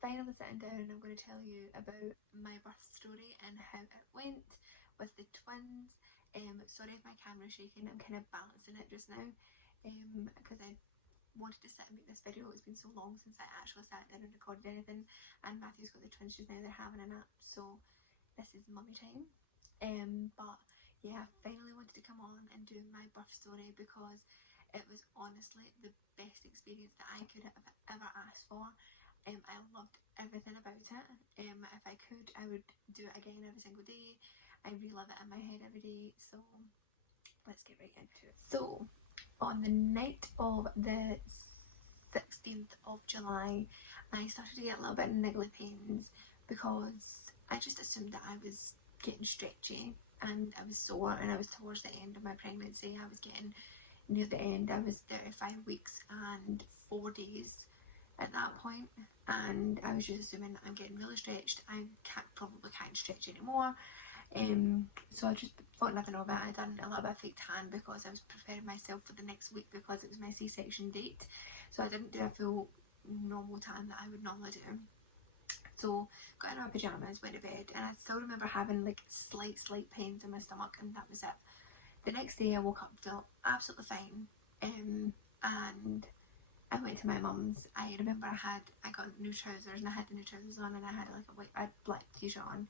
finally sitting down and I'm going to tell you about my birth story and how it went with the twins. Sorry if my camera's shaking, I'm kind of balancing it just now because I wanted to sit and make this video. It's been so long since I actually sat down and recorded anything, and Matthew's got the twins just now, they're having a nap, so this is mummy time. But yeah, I finally wanted to come on and do my birth story because it was honestly the best experience that I could have ever asked for. I loved everything about it. If I could, I would do it again every single day. I relive it in my head every day. So let's get right into it. So on the night of the 16th of July, I started to get a little bit of niggly pains because I just assumed that I was getting stretchy and I was sore, and I was towards the end of my pregnancy. I was getting near the end. I was 35 weeks and 4 days at that point, and I was just assuming that I'm getting really stretched. I probably can't stretch anymore. So I just thought nothing of it. I done a little bit of fake tan because I was preparing myself for the next week because it was my C-section date. So I didn't do a full normal tan that I would normally do. So got in my pyjamas, went to bed, and I still remember having like slight pains in my stomach, and that was it. The next day I woke up, felt absolutely fine, and I went to my mum's. I remember I got new trousers, and I had the new trousers on, and I had like a black t-shirt on.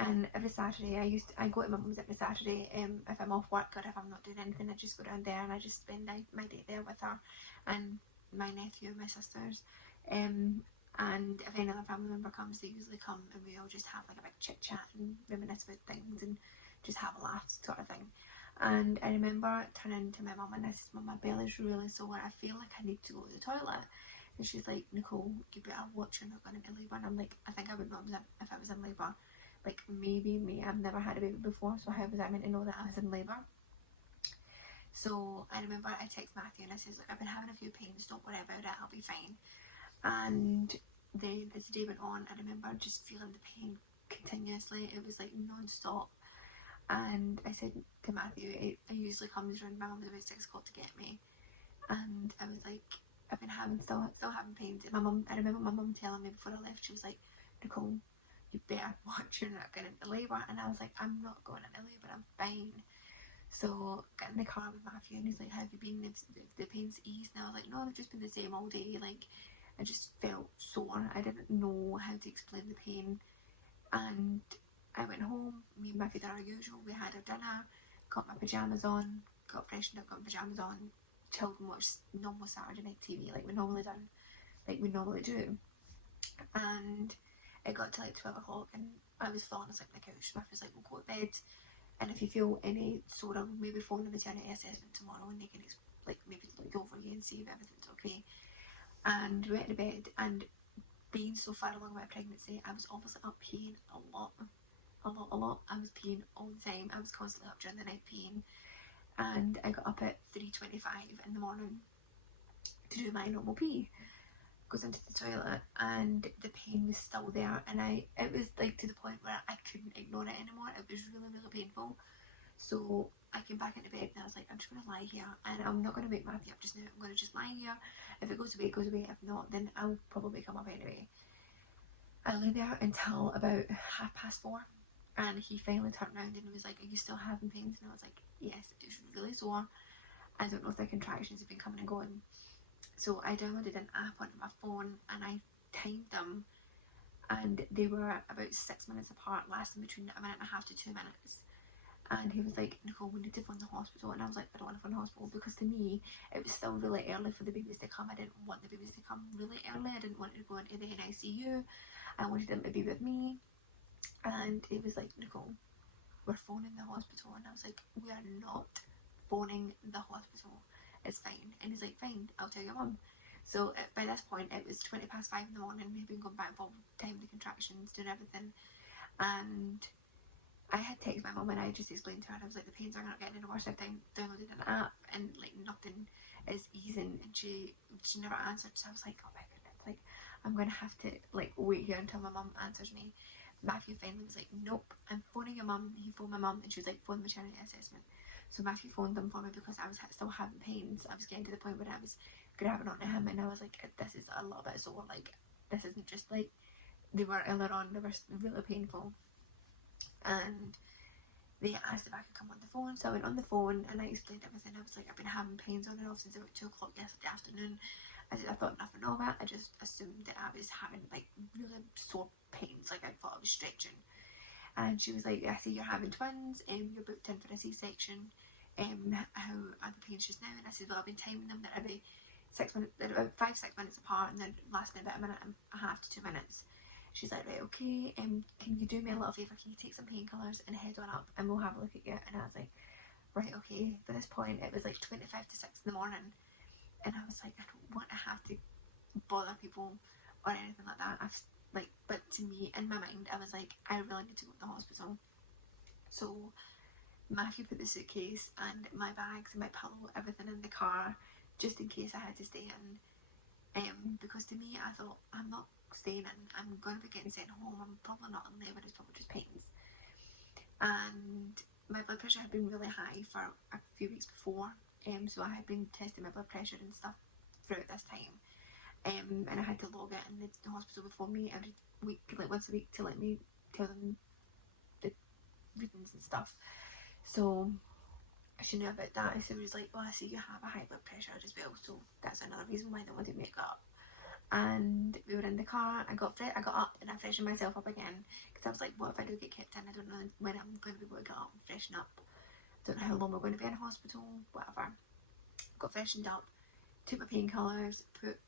And every Saturday I go to my mum's every Saturday. If I'm off work or if I'm not doing anything, I just go down there and I just spend my day there with her and my nephew and my sisters. And if any other family member comes, they usually come and we all just have like a big chit chat and reminisce about things and just have a laugh sort of thing. And I remember turning to my mum and I said, "Mum, my belly's really sore. I feel like I need to go to the toilet." And she's like, "Nicole, you better watch you're not going into labour." And I'm like, I think I would know if I was in labour. Like, maybe me, I've never had a baby before, so how was I meant to know that I was in labour? So I remember I text Matthew and I says, "Look, I've been having a few pains, don't worry about it, I'll be fine." And then as the day went on, I remember just feeling the pain continuously. It was like non-stop. And I said to Matthew, it usually comes around my mum's about 6 o'clock to get me. And I was like, I've been still having pains. And I remember my mum telling me before I left, she was like, "Nicole, you better watch you're not going into labour." And I was like, "I'm not going into labour, I'm fine." So got in the car with Matthew and he's like, "How have you been? If the pain's eased?" And I was like, "No, they've just been the same all day." Like, I just felt sore. I didn't know how to explain the pain. And I went home, me and Matthew did our usual. We had our dinner, got my pyjamas on, got freshened up, got my pyjamas on, chilled and watched normal Saturday night TV like we normally do. And it got to like 12 o'clock and I was falling asleep on the couch. Matthew was like, "We'll go to bed, and if you feel any sort of, maybe phone the maternity assessment tomorrow and they can maybe look over you and see if everything's okay." And we went to bed, and being so far along my pregnancy, I was obviously up peeing a lot. I was peeing all the time. I was constantly up during the night peeing, and I got up at 3:25 in the morning to do my normal pee. Goes into the toilet and the pain was still there, and it was like to the point where I couldn't ignore it anymore. It was really painful. So I came back into bed and I was like, "I'm just going to lie here and I'm not going to wake Matthew up just now. I'm going to just lie here. If it goes away, it goes away. If not, then I'll probably come up anyway." I lay there until about 4:30 and he finally turned around and was like, "Are you still having pains?" And I was like, "Yes, it's really sore. I don't know if the contractions have been coming and going." So I downloaded an app onto my phone and I timed them, and they were about 6 minutes apart, lasting between 1.5 to 2 minutes. And he was like, "Nicole, we need to phone the hospital." And I was like, "I don't want to phone the hospital," because to me it was still really early for the babies to come. I didn't want the babies to come really early. I didn't want to go into the NICU. I wanted them to be with me. And he was like, "Nicole, we're phoning the hospital." And I was like, "We are not phoning the hospital. It's fine." And he's like, "Fine, I'll tell your mum." So by this point it was 5:20 in the morning. We've been going back and forth, time the contractions, doing everything. And I had texted my mum and I just explained to her, I was like, "The pains are not getting any worse. I've downloaded an app and like nothing is easing." And she never answered. So I was like, "Oh my goodness, like I'm gonna have to like wait here until my mum answers me." Matthew finally was like, "Nope, I'm phoning your mum." He phoned my mum and she was like, "Phone the maternity assessment." So Matthew phoned them for me because I was still having pains. I was getting to the point where I was grabbing onto him and I was like, "This is a little bit sore, like this isn't just like they were earlier on, they were really painful. And they asked if I could come on the phone, so I went on the phone and I explained everything. I was like, I've been having pains on and off since about 2 o'clock yesterday afternoon. I thought nothing of it. I just assumed that I was having like really sore pains, like I thought I was stretching. And she was like, I see you're having twins, you're booked in for a C-section, how are the pains just now? And I said, well, I've been timing them, they're every 6 minutes, they're about 5-6 minutes apart, and they're lasting about a minute and a half to 2 minutes. She's like, right, okay, can you do me a little favour, can you take some painkillers and head on up and we'll have a look at you? And I was like, right, okay. By this point it was like 25 to 6 in the morning, and I was like, I don't want to have to bother people or anything like that. But to me, in my mind, I was like, I really need to go to the hospital. So Matthew put the suitcase and my bags and my pillow, everything in the car, just in case I had to stay in. Because to me, I thought, I'm not staying in, I'm going to be getting sent home, I'm probably not in labour, it's probably just pains. And my blood pressure had been really high for a few weeks before, so I had been testing my blood pressure and stuff throughout this time. And I had to log it in the hospital before me every week, like once a week, to let me tell them the readings and stuff. So she knew about that, so it was like, well, I see you have a high blood pressure as well, so that's another reason why they wanted me to go up. And we were in the car, I got up and I freshened myself up again, because I was like, what if I do get kept in? I don't know when I'm going to be able to get up and freshen up, don't know how long we're going to be in hospital, whatever. Got freshened up, took my painkillers, put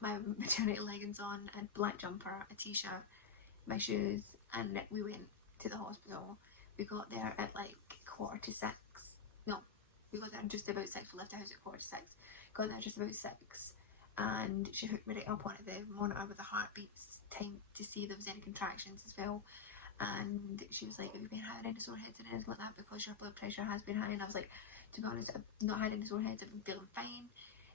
my maternity leggings on, a black jumper, a t-shirt, my shoes, and we went to the hospital. We got there at like 5:45. No, we got there just about 6. We left the house at 5:45. Got there just about 6, and she hooked me right up onto the monitor with the heartbeats, time to see if there was any contractions as well. And she was like, have you been having any sore heads and anything like that, because your blood pressure has been high? And I was like, to be honest, I've not had any sore heads, I've been feeling fine.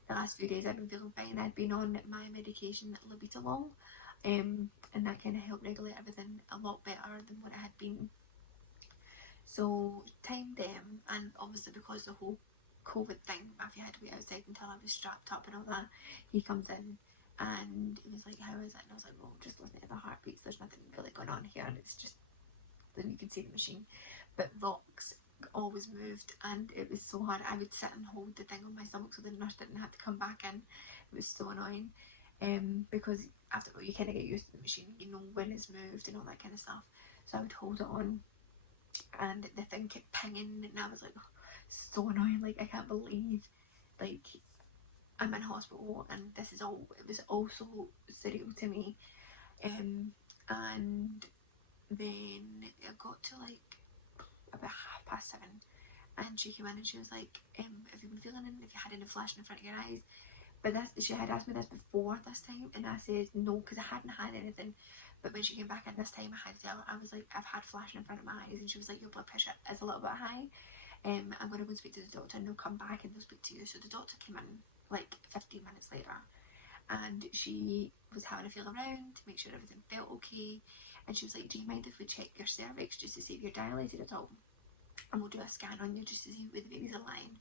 The last few days I've been feeling fine. I'd been on my medication, Letrozole, and that kind of helped regulate everything a lot better than what it had been. So timed them, and obviously because the whole COVID thing, Matthew had to wait outside until I was strapped up and all that. He comes in and he was like, how is it? And I was like, well, just listening to the heartbeats, there's nothing really going on here, and it's just, then you can see the machine. But Rox always moved, and it was so hard. I would sit and hold the thing on my stomach so the nurse didn't have to come back in. It was so annoying, because after all, you kind of get used to the machine, you know when it's moved and all that kind of stuff. So I would hold it on, and the thing kept pinging, and I was like, oh, so annoying, like I can't believe, like I'm in hospital and this is all, it was all so surreal to me. And then it got to like about 7:30, and she came in and she was like, have you been feeling it, if you had any flashing in front of your eyes? But she had asked me this before this time, and I said no, because I hadn't had anything. But when she came back in this time, I had to tell her, I was like, I've had flashing in front of my eyes. And she was like, your blood pressure is a little bit high, I'm going to go and speak to the doctor, and they'll come back and they'll speak to you. So the doctor came in like 15 minutes later, and she was having a feel around to make sure everything felt okay. And she was like, do you mind if we check your cervix just to see if you're dilated at all, and we'll do a scan on you just to see where the baby's aligned?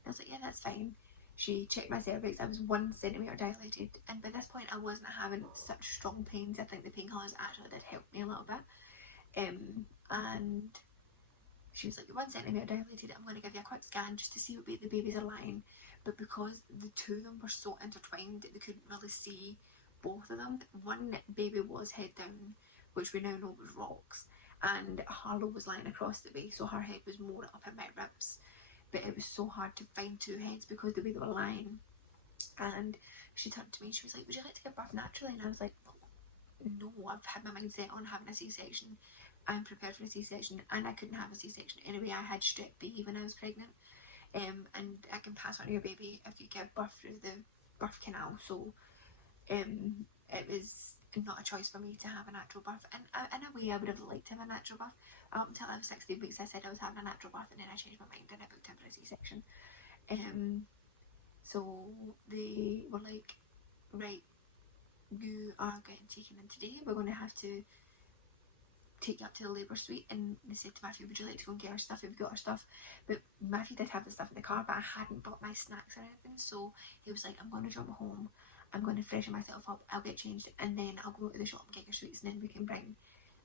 And I was like, yeah, that's fine. She checked my cervix, I was 1 centimetre dilated, and by this point I wasn't having such strong pains. I think the painkillers actually did help me a little bit. And she was like, you're 1 centimetre dilated, I'm going to give you a quick scan just to see what the baby's aligned. But because the two of them were so intertwined, they couldn't really see both of them. One baby was head down, which we now know was Rox, and Harlow was lying across the way, so her head was more up in my ribs. But it was so hard to find two heads because the way they were lying. And she turned to me and she was like, would you like to give birth naturally? And I was like, well, no, I've had my mind set on having a C-section. I'm prepared for a C-section, and I couldn't have a C-section anyway. I had strep B when I was pregnant, and I can pass on to your baby if you give birth through the birth canal. So it was not a choice for me to have a natural birth, and in a way I would have liked to have a natural birth. Up until I was 16 weeks I said I was having a natural birth, and then I changed my mind and I booked in for a C-section. So they were like, right, you are getting taken in today, we're going to have to take you up to the labour suite. And they said to Matthew, would you like to go and get our stuff? Have you got our stuff? But Matthew did have the stuff in the car, but I hadn't bought my snacks or anything, so he was like, I'm going to jump home I'm going to freshen myself up, I'll get changed, and then I'll go to the shop and get your sweets, and then we can bring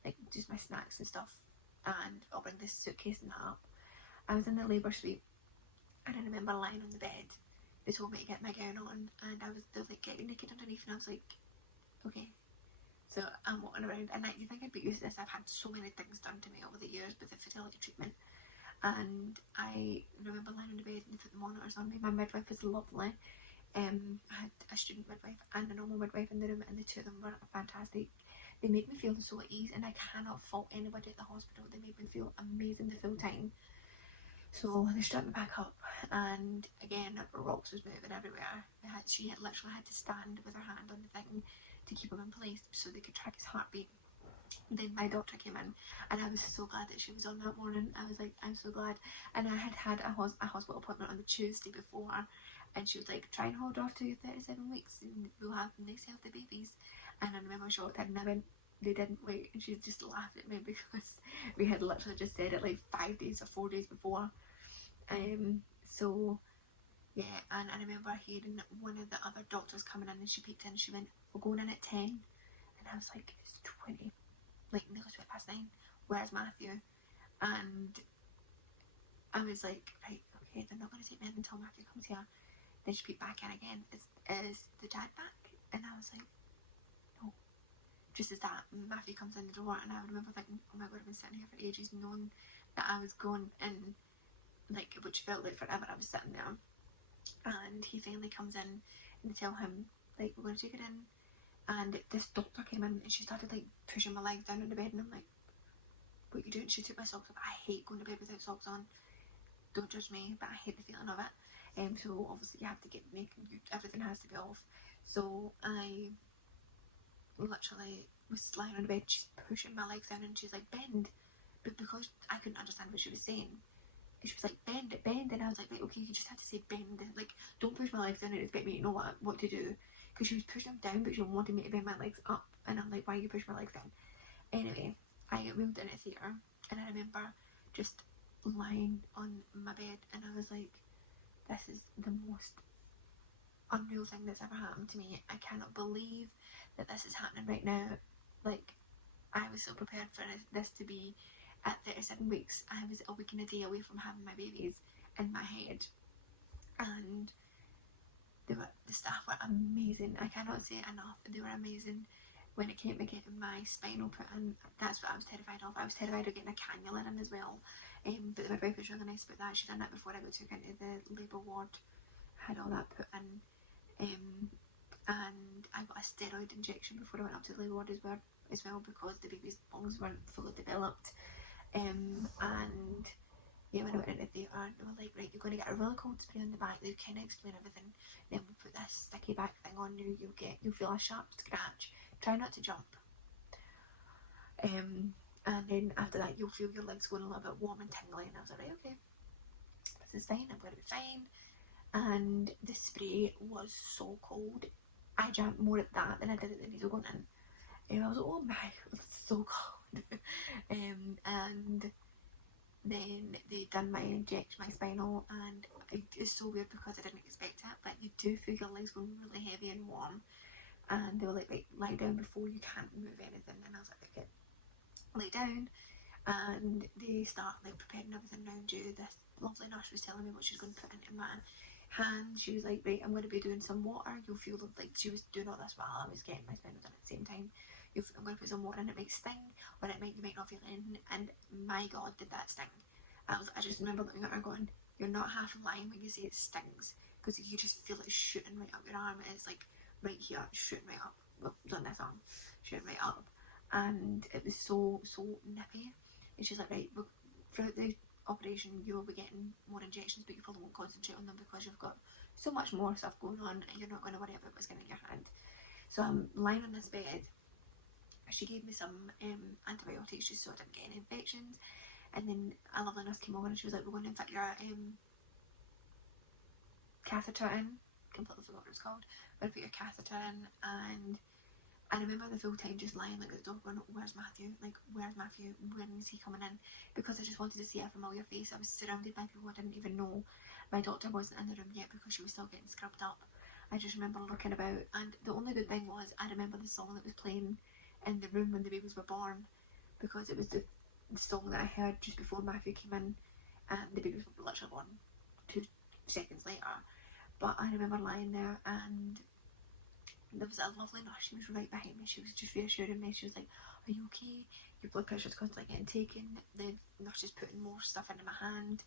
like just my snacks and stuff, and I'll bring this suitcase and that up. I was in the labour suite, and I remember lying on the bed. They told me to get my gown on, and they were like, get naked underneath, and I was like, okay. So I'm walking around, and you think I'd be used to this. I've had so many things done to me over the years with the fertility treatment, and I remember lying on the bed and they put the monitors on me. My midwife was lovely. I had a student midwife and a normal midwife in the room, and the two of them were fantastic. They made me feel so at ease, and I cannot fault anybody at the hospital. They made me feel amazing the full time. So they strapped me back up, and again, Rox was moving everywhere. She had literally had to stand with her hand on the thing to keep him in place so they could track his heartbeat. Then my doctor came in, and I was so glad that she was on that morning. I was like, I'm so glad. And I had a hospital appointment on the Tuesday before, and she was like, try and hold off to your 37 weeks and we'll have nice healthy babies. And I remember she walked in, and I went, they didn't wait, and she just laughed at me because we had literally just said it like 5 days or 4 days before. So yeah, and I remember hearing one of the other doctors coming in, and she peeked in, she went, we're going in at 10, and I was like, it's 20, like nearly 9. Where's Matthew? And I was like, right, okay, they're not going to take me in until Matthew comes here. Then she peeked back in again, is the dad back? And I was like, no. Just as that, Matthew comes in the door, and I remember thinking, oh my god, I've been sitting here for ages knowing that I was going in, like, which felt like forever. I was sitting there, and he finally comes in, and they tell him, like, we're going to take it in. And this doctor came in, and she started like pushing my legs down on the bed, and I'm like, what are you doing? She took my socks off. I hate going to bed without socks on. Don't judge me, but I hate the feeling of it. So obviously you have to get naked, everything has to be off. So I literally was lying on the bed, she's pushing my legs down, and she's like, bend. But because I couldn't understand what she was saying, she was like, bend it, bend. And I was like, right, okay, you just have to say bend. Like, don't push my legs down and expect me to know what to do. Because she was pushing them down, but she wanted me to bend my legs up. And I'm like, why are you pushing my legs down? Anyway, I got moved in a theatre, and I remember just lying on my bed, and I was like, this is the most unreal thing that's ever happened to me. I cannot believe that this is happening right now. Like, I was so prepared for this to be at 37 weeks. I was a week and a day away from having my babies in my head, and the staff were amazing. I cannot say it enough. They were amazing. When it came to getting my spinal put in, that's what I was terrified of. I was terrified of getting a cannula in as well. But my wife was really nice about that. She done that before I got took into the labour ward. Had all that put in. And I got a steroid injection before I went up to the labour ward as well, because the baby's lungs weren't fully developed. And yeah, when I went into the theatre, they were like, right, you're going to get a really cold spray on the back. They kind of explain everything. Then we'll put this sticky back thing on you. You'll feel a sharp scratch. Try not to jump. And then after that, you'll feel your legs going a little bit warm and tingly. And I was like, right, okay, this is fine. I'm going to be fine. And the spray was so cold. I jumped more at that than I did at the needle going in. And I was like, oh my, it's so cold. And then they done my spinal, and it's so weird because I didn't expect it, but you do feel your legs going really heavy and warm. And they were like, lie down before you can't move anything. And I was like, okay, lay down. And they start like preparing everything around you. This lovely nurse was telling me what she's going to put into my hand. She was like, right, I'm going to be doing some water. You'll feel like she was doing all this while I was getting my spinal done at the same time. I'm going to put some water in, it might sting, or you might not feel anything. And my god, did that sting. I just remember looking at her going, you're not half lying when you say it stings, because you just feel it shooting right up your arm. It's like right here, shooting right up. Well, it's on this arm, shooting right up. And it was so nippy. And she's like, right, well, throughout the operation you will be getting more injections, but you probably won't concentrate on them because you've got so much more stuff going on, and you're not going to worry about what's going in your hand. So I'm lying on this bed. She gave me some antibiotics just so I didn't get any infections. And then a lovely nurse came over, and she was like, we're going to fit your catheter in. Completely forgot what it was called. We're going to put your catheter in. And I remember the full time just lying like at the door going, where's Matthew? Like, where's Matthew? When is he coming in? Because I just wanted to see a familiar face. I was surrounded by people I didn't even know. My doctor wasn't in the room yet because she was still getting scrubbed up. I just remember looking about, and the only good thing was I remember the song that was playing in the room when the babies were born, because it was the song that I heard just before Matthew came in, and the babies were literally born 2 seconds later. But I remember lying there, and there was a lovely nurse. She was right behind me. She was just reassuring me. She was like, "Are you okay? Your blood pressure's constantly getting taken." The nurse is putting more stuff into my hand,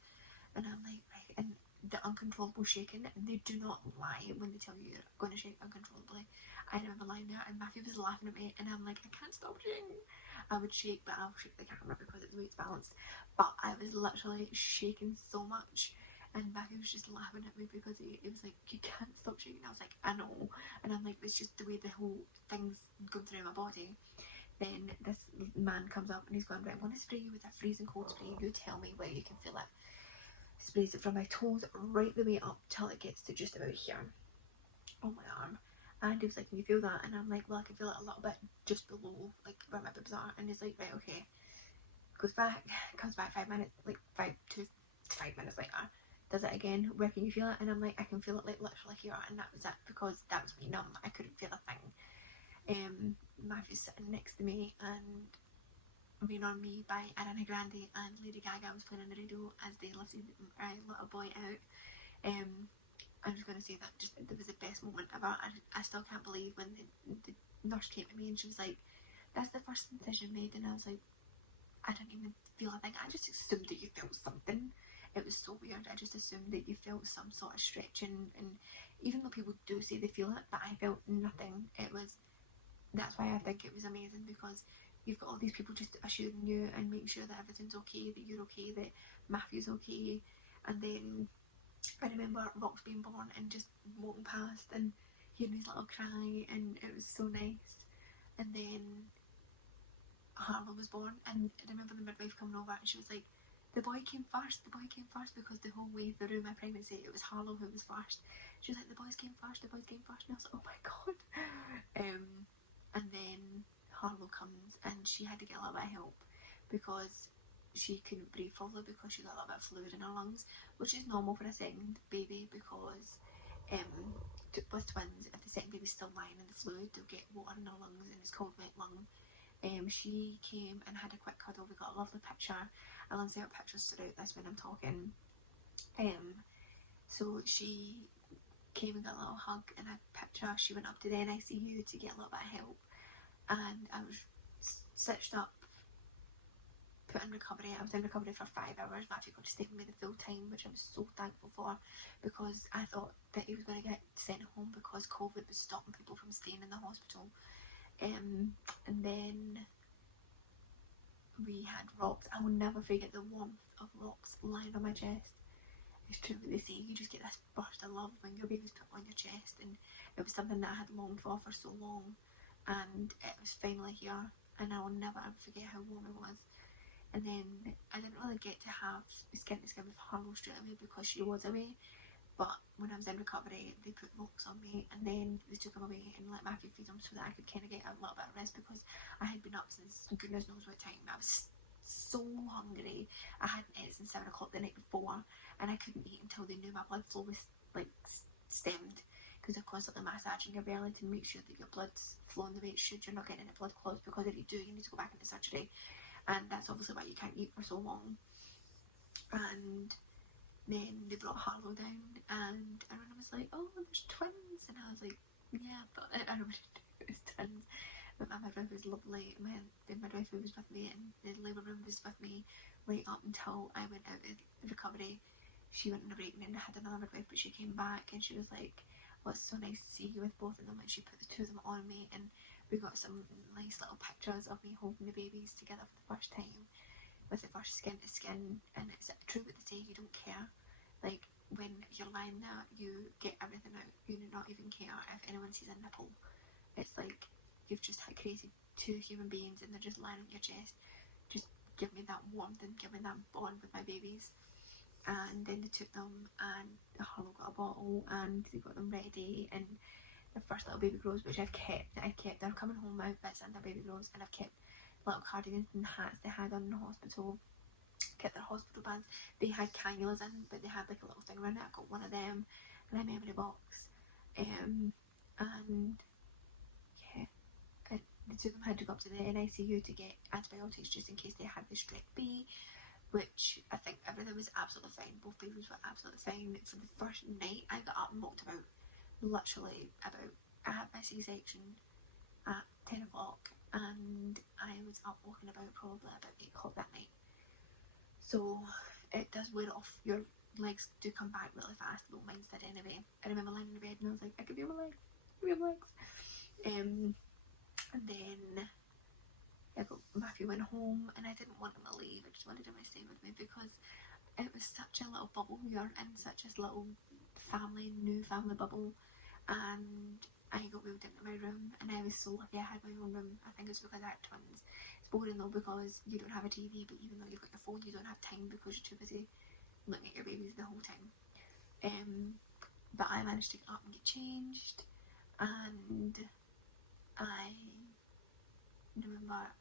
and I'm like, right. And the uncontrollable shaking, they do not lie when they tell you you're going to shake uncontrollably. I remember lying there, and Matthew was laughing at me, and I'm like, I can't stop shaking. I would shake, but I'll shake the camera because it's the way it's balanced. But I was literally shaking so much, and Matthew was just laughing at me because he was like, you can't stop shaking. I was like, I know. And I'm like, it's just the way the whole thing's going through my body. Then this man comes up and he's going, right, I'm going to spray you with a freezing cold spray. You tell me where you can feel it. Sprays it from my toes right the way up till it gets to just about here on my arm. And he was like, can you feel that? And I'm like, well, I can feel it a little bit just below, like where my boobs are. And he's like, right, okay. Goes back, comes back 5 minutes, like 5 minutes later. Does it again, where can you feel it? And I'm like, I can feel it like literally here. And that was it, because that was me numb. I couldn't feel a thing. Matthew's sitting next to me, and Rain on Me by Ariana Grande and Lady Gaga was playing on the radio as they lifted my little boy out. I'm just going to say that just it was the best moment ever. I still can't believe when the nurse came to me and she was like, that's the first incision made. And I was like, I didn't even feel a thing. I just assumed that you felt something. It was so weird. I just assumed that you felt some sort of stretching, and even though people do say they feel it, but I felt nothing. That's why I think it was amazing, because you've got all these people just assuring you and making sure that everything's okay, that you're okay, that Matthew's okay. And then I remember Rox being born and just walking past and hearing his little cry, and it was so nice. And then Harlow was born, and I remember the midwife coming over and she was like, the boy came first, because the whole way through my pregnancy it was Harlow who was first. She was like, the boys came first, and I was like, oh my god. And then Harlow comes, and she had to get a little bit of help because she couldn't breathe fully because she got a little bit of fluid in her lungs, which is normal for a second baby, because with twins, if the second baby's still lying in the fluid, they'll get water in their lungs, and it's called wet lung. She came and had a quick cuddle. We got a lovely picture. I'll insert pictures throughout this when I'm talking. So she came and got a little hug and a picture. She went up to the NICU to get a little bit of help, and I was stitched up, put in recovery. I was in recovery for 5 hours. Matthew got to stay with me the full time, which I was so thankful for, because I thought that he was going to get sent home because COVID was stopping people from staying in the hospital. And then we had Rox. I will never forget the warmth of Rox lying on my chest. It's true what they say, you just get this burst of love when your baby's put on your chest, and it was something that I had longed for so long, and it was finally here, and I will never ever forget how warm it was. And then I didn't really get to have skin to skin with Harlow straight away because she was away. But when I was in recovery, they put Rox on me, and then they took him away and let Matthew feed him so that I could kind of get a little bit of rest, because I had been up since goodness knows what time. I was so hungry. I hadn't eaten since 7 o'clock the night before, and I couldn't eat until they knew my blood flow was like stemmed, because they're constantly massaging your belly to make sure that your blood's flowing the way it should. You're not getting any blood clots, because if you do, you need to go back into surgery, and that's obviously why you can't eat for so long. And then they brought Harlow down, and everyone was like, oh, there's twins, and I was like, yeah, but I don't really know it was twins. But my midwife was lovely. The midwife who was with me in the labour room was with me right up until I went out of recovery. She went on a break, and then I had another midwife, but she came back and she was like, well, it's so nice to see you with both of them, and she put the 2 of them on me, and we got some nice little pictures of me holding the babies together for the first time, with the first skin to skin. And it's true what they say, you don't care. Like, when you're lying there, you get everything out. You do not even care if anyone sees a nipple. It's like you've just created 2 human beings, and they're just lying on your chest. Just give me that warmth and give me that bond with my babies. And then they took them, and Harlow got a bottle, and they got them ready, and the first little baby grows, which I've kept. They're coming home outfits and their baby grows, and I've kept little cardigans and hats they had on in the hospital. Kept their hospital bags. They had cannulas in, but they had like a little thing around it. I got one of them, and a memory box. and yeah, the two of them had to go up to the NICU to get antibiotics just in case they had the strep B, which I think everything was absolutely fine. Both babies were absolutely fine. For the first night, I got up and walked about, literally about, I had my C-section at 10 o'clock, and I was up walking about probably about 8 o'clock that night. So it does wear off. Your legs do come back really fast. Well, mine did anyway. I remember lying in the bed and I was like, I can feel my legs. And then Matthew went home, and I didn't want him to leave. I just wanted him to stay with me because it was such a little bubble. We are in such a little new family bubble, and I got moved into my room, and I was so lucky I had my own room. I think it's because I had twins. It's boring though because you don't have a TV, but even though you've got your phone, you don't have time because you're too busy looking at your babies the whole time. But I managed to get up and get changed, and I remember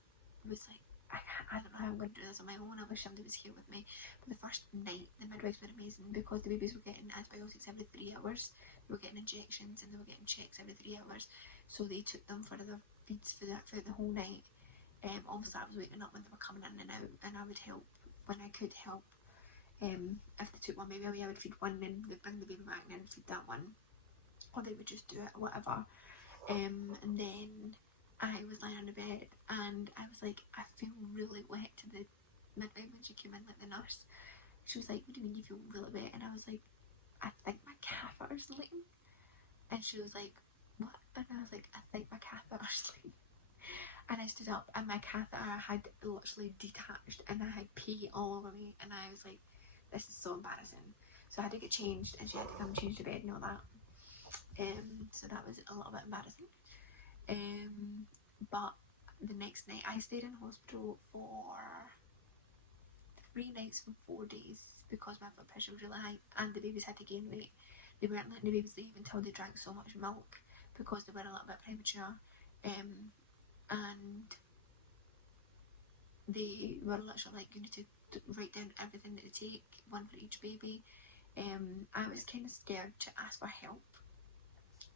was like, I don't know how I'm going to do this on my own. I wish somebody was here with me. But the first night, the midwives were amazing because the babies were getting antibiotics every 3 hours. They were getting injections and they were getting checks every 3 hours. So they took them for their feeds for the whole night. Obviously, I was waking up when they were coming in and out, and I would help when I could help. If they took one baby away, I would feed one, and they'd bring the baby back and then feed that one, or they would just do it or whatever. And then I was lying on the bed and I was like, I feel really wet to the midwife when she came in, like the nurse. She was like, what do you mean you feel really wet? And I was like, I think my catheter's leaking. And she was like, what? And I was like, I think my catheter's leaking. And I stood up and my catheter had literally detached and I had pee all over me, and I was like, this is so embarrassing. So I had to get changed, and she had to come change the bed and all that. So that was a little bit embarrassing. But the next night I stayed in hospital for 3 nights and 4 days because my blood pressure was really high and the babies had to gain weight. They weren't letting the babies leave until they drank so much milk because they were a little bit premature, and they were literally like, you need to write down everything that they take, one for each baby. I was kind of scared to ask for help.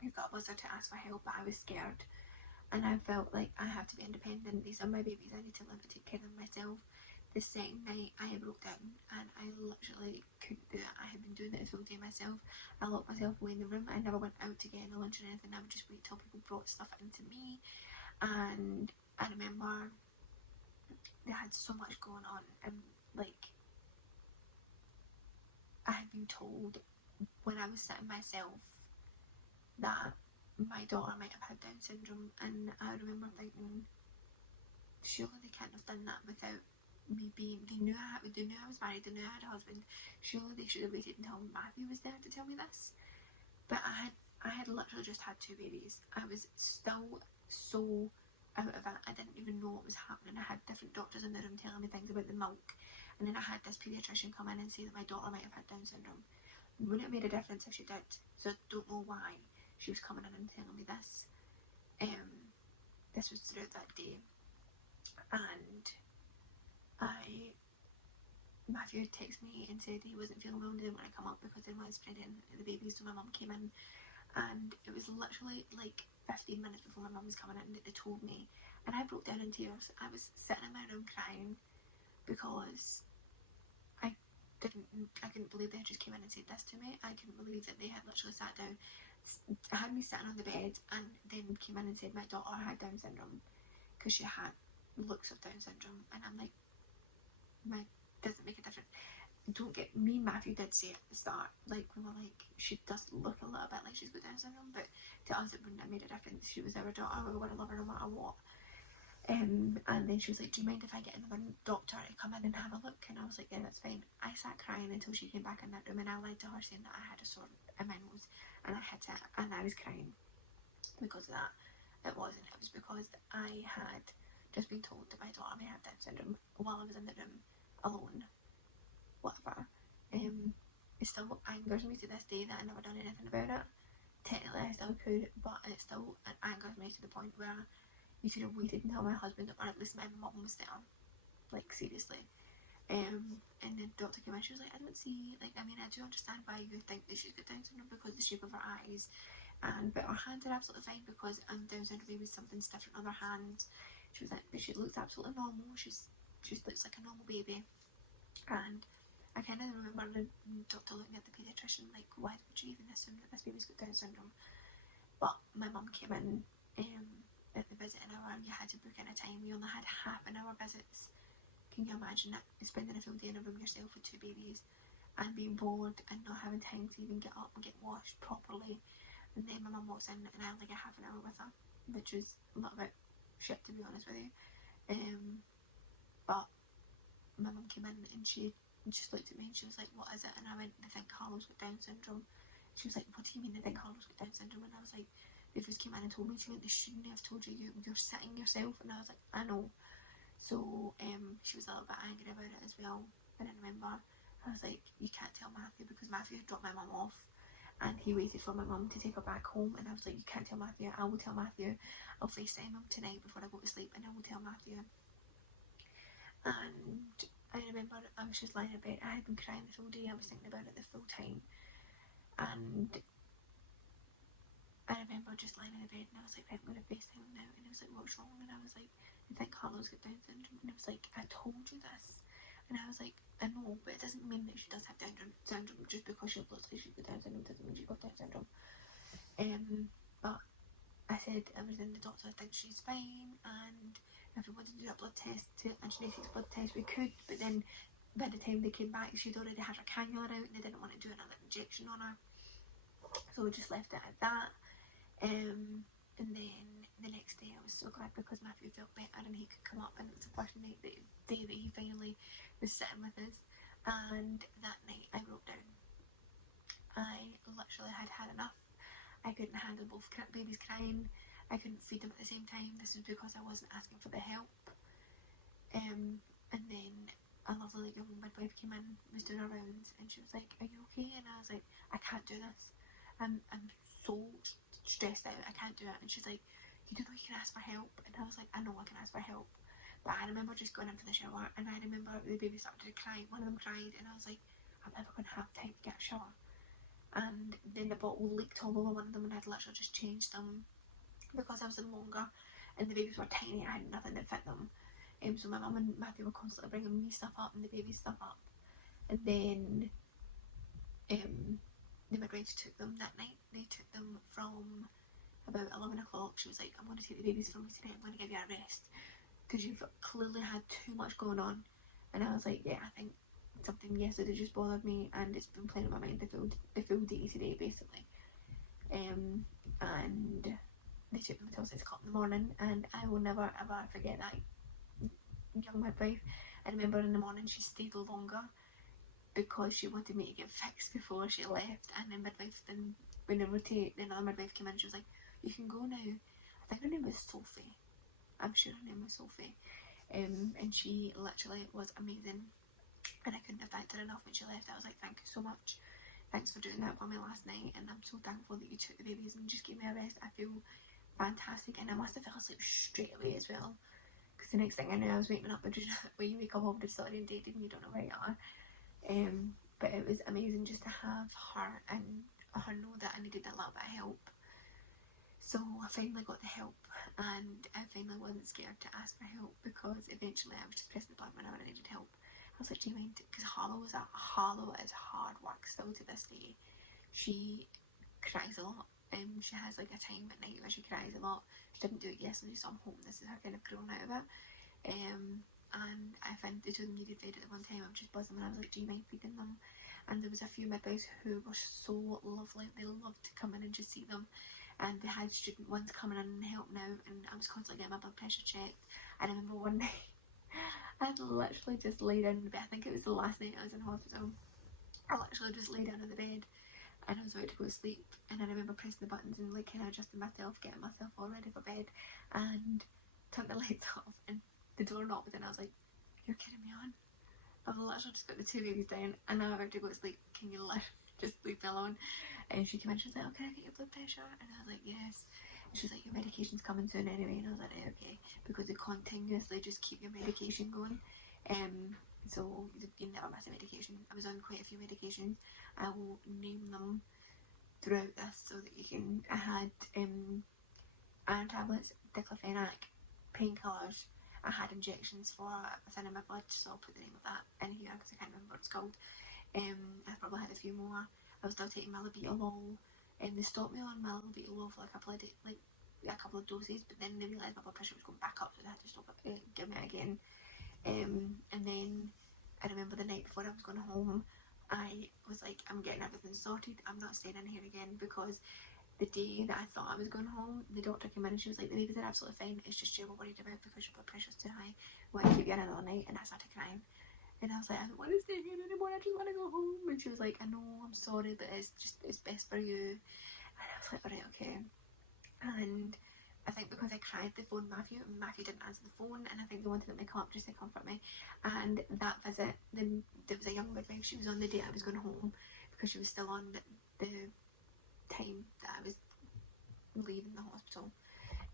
We've got a buzzer to ask for help, but I was scared. And I felt like I have to be independent. These are my babies. I need to learn to take care of myself. The second night I broke down and I literally couldn't do it. I had been doing it the full day myself. I locked myself away in the room. I never went out to get any lunch or anything. I would just wait till people brought stuff into me. And I remember they had so much going on, and like I had been told when I was sitting myself that my daughter might have had Down syndrome, and I remember thinking, surely they can't have done that without me being. They knew I was married, they knew I had a husband. Surely they should have waited until Matthew was there to tell me this. But I had literally just had 2 babies. I was still so out of it. I didn't even know what was happening. I had different doctors in the room telling me things about the milk, and then I had this paediatrician come in and say that my daughter might have had Down syndrome. It wouldn't have made a difference if she did, so I don't know why she was coming in and telling me this. This was throughout that day, and Matthew texted me and said he wasn't feeling well and didn't want to come up because they wanted to spread in the babies. So my mum came in, and it was literally like 15 minutes before my mum was coming in that they told me, and I broke down in tears. I was sitting in my room crying because I couldn't believe they had just came in and said this to me. I couldn't believe that they had literally sat down, had me sitting on the bed, and then came in and said my daughter had Down syndrome because she had looks of Down syndrome. And I'm like, doesn't make a difference. Don't get me and Matthew did say at the start, like we were like, she does look a little bit like she's got Down syndrome, but to us it wouldn't have made a difference. She was our daughter, we were going to love her no matter what. And then she was like, do you mind if I get another doctor to come in and have a look? And I was like, yeah, that's fine. I sat crying until she came back in that room, and I lied to her saying that I had a sore in my nose and I hit it, and I was crying because of that. It wasn't. It was because I had just been told that my daughter may have Down syndrome while I was in the room alone. Whatever. It still angers me to this day that I never done anything about it. Technically I still could, but it still angers me to the point where you could have waited until my husband, or at least my mum, was there. Like, seriously. And the doctor came in, she was like, I don't see, like, I mean, I do understand why you think that she's got Down syndrome because of the shape of her eyes, but her hands are absolutely fine because Down syndrome baby is something's different on her hands. She was like, but she looks absolutely normal. She looks like a normal baby. And I kind of remember the doctor looking at the paediatrician like, why would you even assume that this baby's got Down syndrome? But my mum came in at the visiting hour, and you had to book in a time. We only had half an hour visits. Can you imagine that? Spending a full day in a room yourself with 2 babies and being bored and not having time to even get up and get washed properly. And then my mum walks in and I had like a half an hour with her, which was a little bit shit, to be honest with you. But my mum came in and she just looked at me and she was like, what is it? And I went, they think Harlow's got Down syndrome. She was like, what do you mean they think Harlow's got Down syndrome? And I was like, they just came in and told me. She went, they shouldn't have told you, you're sitting yourself. And I was like, I know. So she was a little bit angry about it as well. And I remember I was like, you can't tell Matthew, because Matthew had dropped my mum off and he waited for my mum to take her back home. And I was like, you can't tell Matthew. I will tell Matthew. I'll FaceTime him tonight before I go to sleep and I will tell Matthew. And I remember I was just lying in bed. I had been crying the whole day. I was thinking about it the full time. And I remember just lying in the bed and I was like, I'm going to FaceTime him now. And he was like, what's wrong? And I was like, I think Harlow's got Down syndrome. And he was like, I told you this. And I was like, I know, but it doesn't mean that she does have Down syndrome. Just because she looks like she's got Down syndrome doesn't mean she's got Down syndrome. But I said everything, the doctor thinks she's fine, and if we wanted to do a blood test, a genetics blood test, we could, but then by the time they came back, she'd already had her cannula out and they didn't want to do another injection on her. So we just left it at that. And then the next day I was so glad because Matthew felt better and he could come up, and it was the first day that he finally was sitting with us. And that night I broke down. I literally had had enough. I couldn't handle both babies crying. I couldn't feed them at the same time. This is because I wasn't asking for the help. And then a lovely young midwife came in, was doing her rounds, and she was like, are you okay? And I was like, I can't do this. I'm so stressed out, I can't do it. And she's like, you don't know you can ask for help? And I was like, I know I can ask for help. But I remember just going in for the shower, and I remember the baby started to cry. One of them cried, and I was like, I'm never going to have time to get a shower. And then the bottle leaked all over one of them, and I'd literally just changed them because I was in longer, and the babies were tiny. I had nothing to fit them. So my mum and Matthew were constantly bringing me stuff up and the baby stuff up. And then the midwife took them that night. They took them from about 11 o'clock. She was like, I'm going to take the babies from you tonight. I'm going to give you a rest because you've clearly had too much going on. And I was like, yeah, I think something yesterday just bothered me, and it's been playing on my mind the full day today, basically. And they took them until 6 o'clock in the morning, and I will never ever forget that young midwife. I remember in the morning she stayed longer because she wanted me to get fixed before she left. And the midwife then, when another midwife came in, she was like, you can go now. I think her name was Sophie. I'm sure her name was Sophie. And she literally was amazing, and I couldn't have thanked her enough when she left. I was like, thank you so much, thanks for doing that for me last night, and I'm so thankful that you took the babies and just gave me a rest. I feel fantastic. And I must have fell asleep straight away as well, because the next thing I knew I was waking up and when you wake up all disorientated and you don't know where you are. But it was amazing just to have her and her know that I needed a little bit of help. So I finally got the help, and I finally wasn't scared to ask for help, because eventually I was just pressing the button whenever I needed help. I was like, do you mind? Because Harlow is hard work still to this day. She cries a lot. She has like a time at night where she cries a lot. She didn't do it yesterday, so I'm hoping this is her kind of growing out of it. And I found the two of them needed fed at the one time. I was just buzzing, and I was like, do you mind feeding them? And there was a few midwives who were so lovely. They loved to come in and just see them. And they had student ones coming in and helping out, and I was constantly getting my blood pressure checked. I remember one night I'd literally just laid down in the bed. I think it was the last night I was in hospital. I literally just lay down on the bed and I was about to go to sleep, and I remember pressing the buttons and like kind of adjusting myself, getting myself all ready for bed, and turned the lights off, and the door knocked, and I was like, you're kidding me on? I've literally just got the two babies down and now I'm about to go to sleep. Can you just leave me alone? And she came in, she was like, oh, can I get your blood pressure? And I was like, yes. And she was like, your medication's coming soon anyway. And I was like, okay, because they continuously just keep your medication going. So you never miss a medication. I was on quite a few medications. I will name them throughout this so that you can, I had iron tablets, diclofenac, painkillers. I had injections for within my blood, so I'll put the name of that in here because I can't remember what it's called. I probably had a few more. I was still taking Malobetalol, and they stopped me on Malobetalol for like a couple of doses, but then they realised my blood pressure was going back up, so they had to stop it, give me it again. And then I remember the night before I was going home, I was like, I'm getting everything sorted, I'm not staying in here again, because the day that I thought I was going home, the doctor came in and she was like, the babies are absolutely fine, it's just you were worried about because your blood pressure's too high, why keep you in another night? And I started crying, and I was like, I don't want to stay here anymore, I just want to go home. And she was like, I know, I'm sorry, but it's best for you. And I was like, alright, okay. And I think because I cried, they phoned Matthew, and Matthew didn't answer the phone, and I think they wanted me to come up just to comfort me. And that visit, then there was a young midwife, she was on the day I was going home, because she was still on the time that I was leaving the hospital.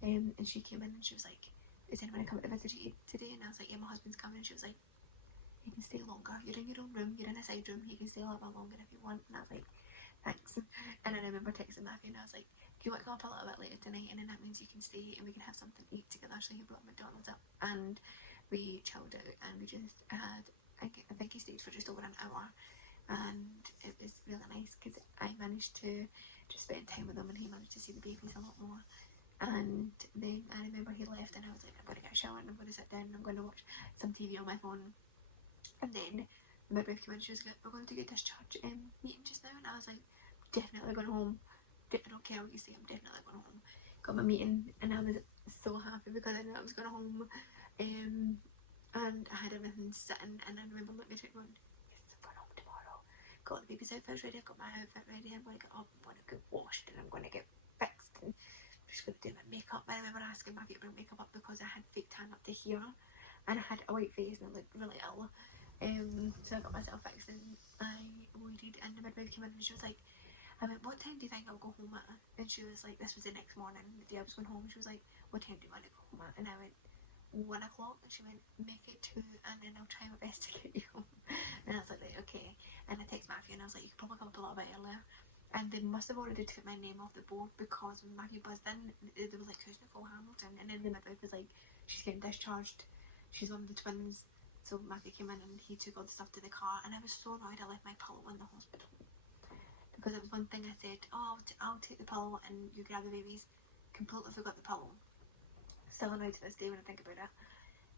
And she came in and she was like, is anyone coming to visit you today? And I was like, yeah, my husband's coming. And she was like, you can stay longer, you're in your own room, you're in a side room, you can stay a little bit longer if you want. And I was like, thanks. And I remember texting Matthew and I was like, do you want to come up a little bit later tonight, and then that means you can stay and we can have something to eat together. So he brought McDonald's up and we chilled out, and we just had, I think he stayed for just over an hour, and it was really nice because I managed to just spend time with him, and he managed to see the babies a lot more. And then I remember he left, and I was like, I'm going to get a shower and I'm going to sit down and I'm going to watch some TV on my phone. And then the midwife came in and she was like, we're going to do a discharge meeting just now. And I was like, definitely going home, I don't care what you say, I'm definitely going home. Got my meeting, and I was so happy because I knew I was going home. And I had everything sitting, and I remember looking at it going, yes, I'm going home tomorrow. Got the baby's outfits ready, I've got my outfit ready, I'm going to get up, I'm going to get washed, and I'm going to get fixed, and I'm just going to do my makeup. I remember asking Maggie to bring makeup up because I had fake tan up to here, and I had a white face and I looked really ill. So I got myself fixed, and I waited, and the midwife came in and she was like, I went, what time do you think I'll go home at? And she was like, this was the next morning, the day I was going home, and she was like, what time do you want to go home at? And I went, 1 o'clock, and she went, make it 2, and then I'll try my best to get you home. And I was like, right, okay. And I texted Matthew, and I was like, you could probably come up a little bit earlier. And they must have already took my name off the board, because when Matthew buzzed in, there was like, who's Nicolle Hamilton? And then the midwife was like, she's getting discharged, she's one of the twins. So Matthew came in and he took all the stuff to the car, and I was so annoyed I left my pillow in the hospital. Because it was one thing I said, oh, I'll take the pillow and you grab the babies. Completely forgot the pillow. Still annoyed to this day when I think about it.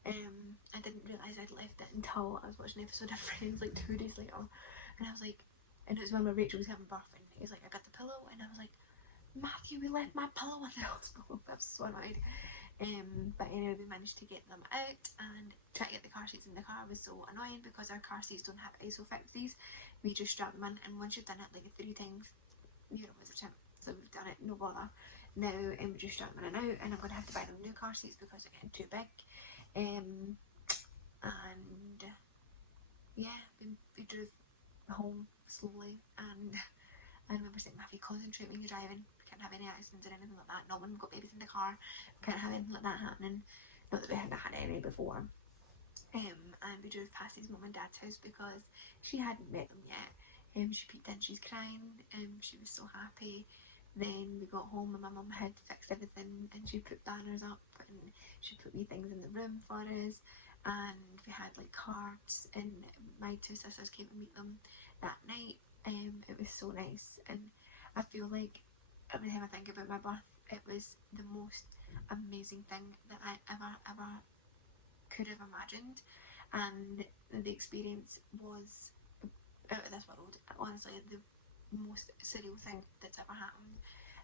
I didn't realise I'd left it until I was watching an episode of Friends like 2 days later. And I was like, and it was when Rachel was having birth, and he was like, I got the pillow, and I was like, Matthew, we left my pillow in the hospital. I was so annoyed. But anyway, we managed to get them out, and trying to get the car seats in the car was so annoying because our car seats don't have ISOFIXes. We just strap them in, and once you've done it like 3 times, you're a wizard. So we've done it, no bother. Now, we just strap them in and out, and I'm going to have to buy them new car seats because they're getting too big. And yeah, we drove home slowly, and I remember saying, Matthew, concentrate when you're driving. We can't have any accidents or anything like that. Not when we've got babies in the car. We can't have anything like that happening. Not that we hadn't had any before. And we drove past his mum and dad's house because she hadn't met them yet. She peeked in, she's crying, she was so happy. Then we got home and my mum had fixed everything, and she put banners up, and she put wee things in the room for us, and we had like cards, and my 2 sisters came to meet them that night. It was so nice, and I feel like every time I think about my birth, it was the most amazing thing that I ever could have imagined, and the experience was out of this world. Honestly, the most surreal thing that's ever happened,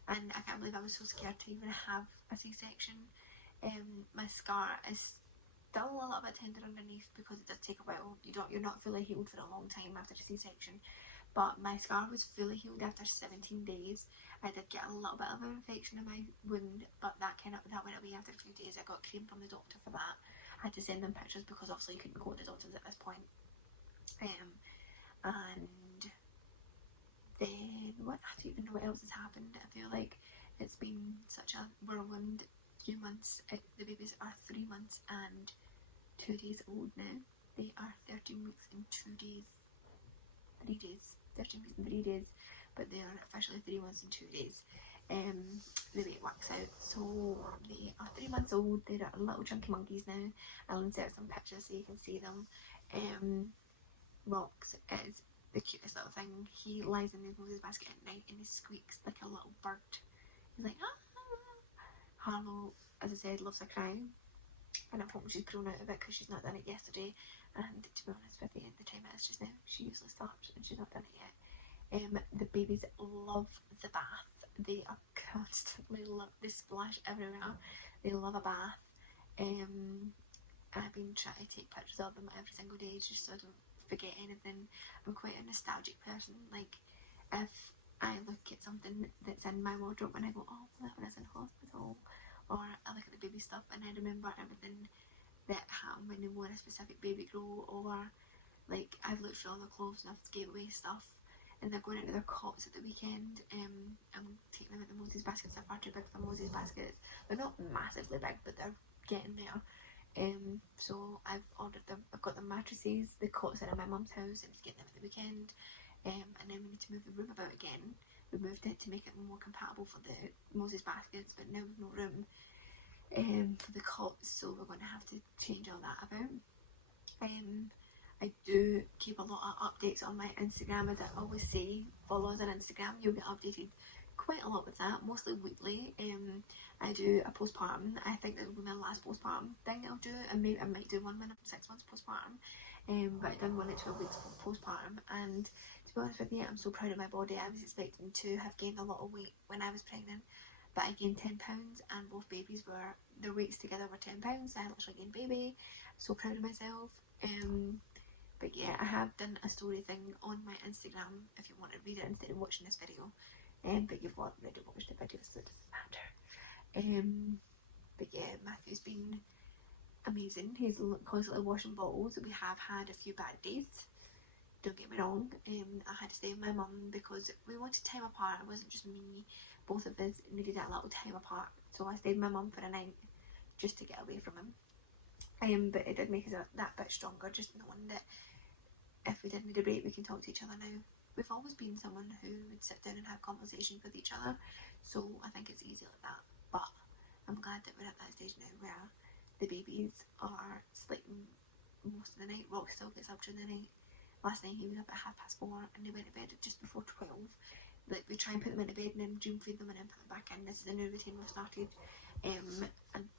and I can't believe I was so scared to even have a C-section. My scar is still a little bit tender underneath because it does take a while. You're not fully healed for a long time after a C-section, but my scar was fully healed after 17 days. I did get a little bit of an infection in my wound, but that went away after a few days. I got cream from the doctor for that. I had to send them pictures because obviously you couldn't go to the doctors at this point. And then I don't even know what else has happened. I feel like it's been such a whirlwind few months. The babies are 3 months and 2 days old now. They are 13 weeks and 2 days. 3 days, 13 weeks and 3 days, but they are officially 3 months and 2 days. The weight works out, so they are 3 months old. They're little chunky monkeys now. I'll insert some pictures so you can see them. Rox is the cutest little thing. He lies in his Moses basket at night and he squeaks like a little bird. He's like, ah. Harlow, as I said, loves her crying, and I'm hoping she's grown out of it because she's not done it yesterday, and to be honest with you, the time it is just now, she usually starts and she's not done it yet. The babies love the bath. They are constantly they splash everywhere. They love a bath. I've been trying to take pictures of them every single day just so I don't forget anything. I'm quite a nostalgic person. Like, if I look at something that's in my wardrobe and I go, oh, that one is in hospital, or I look at the baby stuff and I remember everything that happened when they wore a specific baby grow, or like I've looked through all the clothes and I've gave away stuff and they're going into their cots at the weekend. I'm taking them at the Moses baskets. They're far too big for Moses baskets. They're not massively big, but they're getting there. So I've ordered them. I've got the mattresses. The cots are in my mum's house. I'm getting them at the weekend. And then we need to move the room about again. We moved it to make it more compatible for the Moses baskets, but now we've no room for the cots, so we're going to have to change all that about. I do keep a lot of updates on my Instagram, as I always say. Follow us on Instagram, you'll get updated quite a lot with that, mostly weekly. I do a postpartum. I think that will be my last postpartum thing I'll do, and maybe I might do one when I'm 6 months postpartum. But I've done 1 at 12 weeks for postpartum, and to be honest with you, I'm so proud of my body. I was expecting to have gained a lot of weight when I was pregnant, but I gained 10 pounds, and both babies were, their weights together were 10 pounds. I literally gained baby. So proud of myself. But yeah, I have done a story thing on my Instagram if you want to read it instead of watching this video. But you've already watched the video, so it doesn't matter. But yeah, Matthew's been amazing. He's constantly washing bottles. We have had a few bad days, don't get me wrong. I had to stay with my mum because we wanted time apart. It wasn't just me, both of us needed that little time apart, so I stayed with my mum for a night just to get away from him. But it did make us that bit stronger, just knowing that if we did need a break, we can talk to each other now. We've always been someone who would sit down and have conversations with each other, so I think it's easy like that. But I'm glad that we're at that stage now where the babies are sleeping most of the night. Rox still gets up during the night. Last night he was up at 4:30 and they went to bed just before 12. Like, we try and put them into bed and then dream feed them and then put them back in. This is a new routine we've started.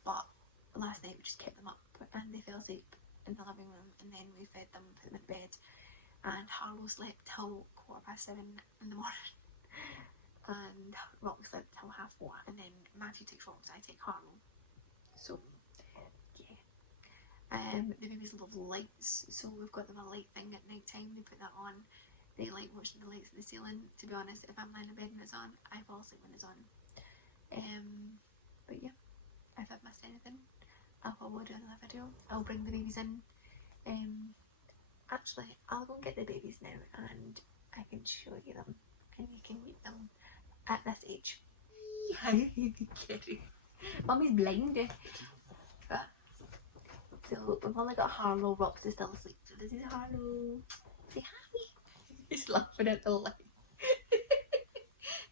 But last night we just kept them up and they fell asleep in the living room, and then we fed them, put them in bed, and Harlow slept till 7:15 in the morning, and Rox slept till 4:30, and then Matthew takes Rox, I take Harlow. So yeah. The babies love lights, so we've got them a light thing at night time. They put that on. They like watching the lights in the ceiling. To be honest, if I'm lying in bed and it's on, I fall asleep when it's on. But yeah, if I've missed anything, I'll probably do another video. I'll bring the babies in. Actually, I'll go and get the babies now and I can show you them and you can meet them at this age. Hi, Kitty. Mummy's blind. So we've only got Harlow. Rox is still asleep. So this is Harlow. Say hi. He's laughing at the light.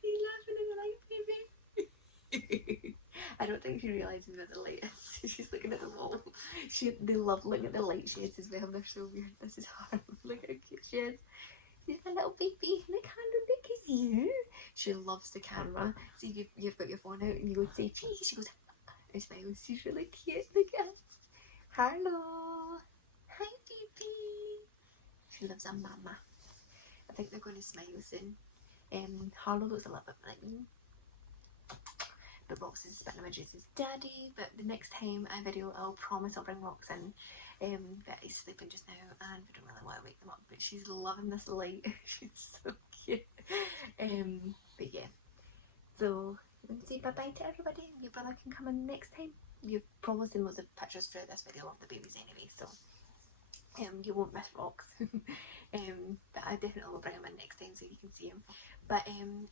He's laughing at the light, baby. I don't think she realises where the light is. She's looking at the wall. They love looking at the light shades as well. They're so weird. This is Harlow. Look how cute she is. She's a little baby. Look, Harlow, look at you. She loves the camera. See, you've got your phone out and you go say cheese. She goes and smiles. She's really cute. Look at her. Harlow. Hi, baby. She loves her mama. I think they're going to smile soon. Harlow looks a little bit like me. But Rox is spitting images as daddy. But the next time I video, I'll promise I'll bring Rox in. But he's sleeping just now and we don't really want to wake them up. But she's loving this light. She's so cute. But yeah. So I'm going to say bye bye to everybody. Your brother can come in next time. You've probably seen loads of pictures through this video of the babies anyway, so you won't miss Rox. But I definitely will bring him in next time so you can see him. But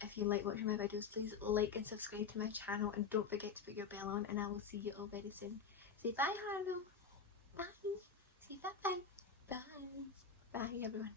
if you like watching my videos, please like and subscribe to my channel, and don't forget to put your bell on, and I will see you all very soon. Say bye, Harlow. Bye. Say bye bye. Bye. Bye, everyone.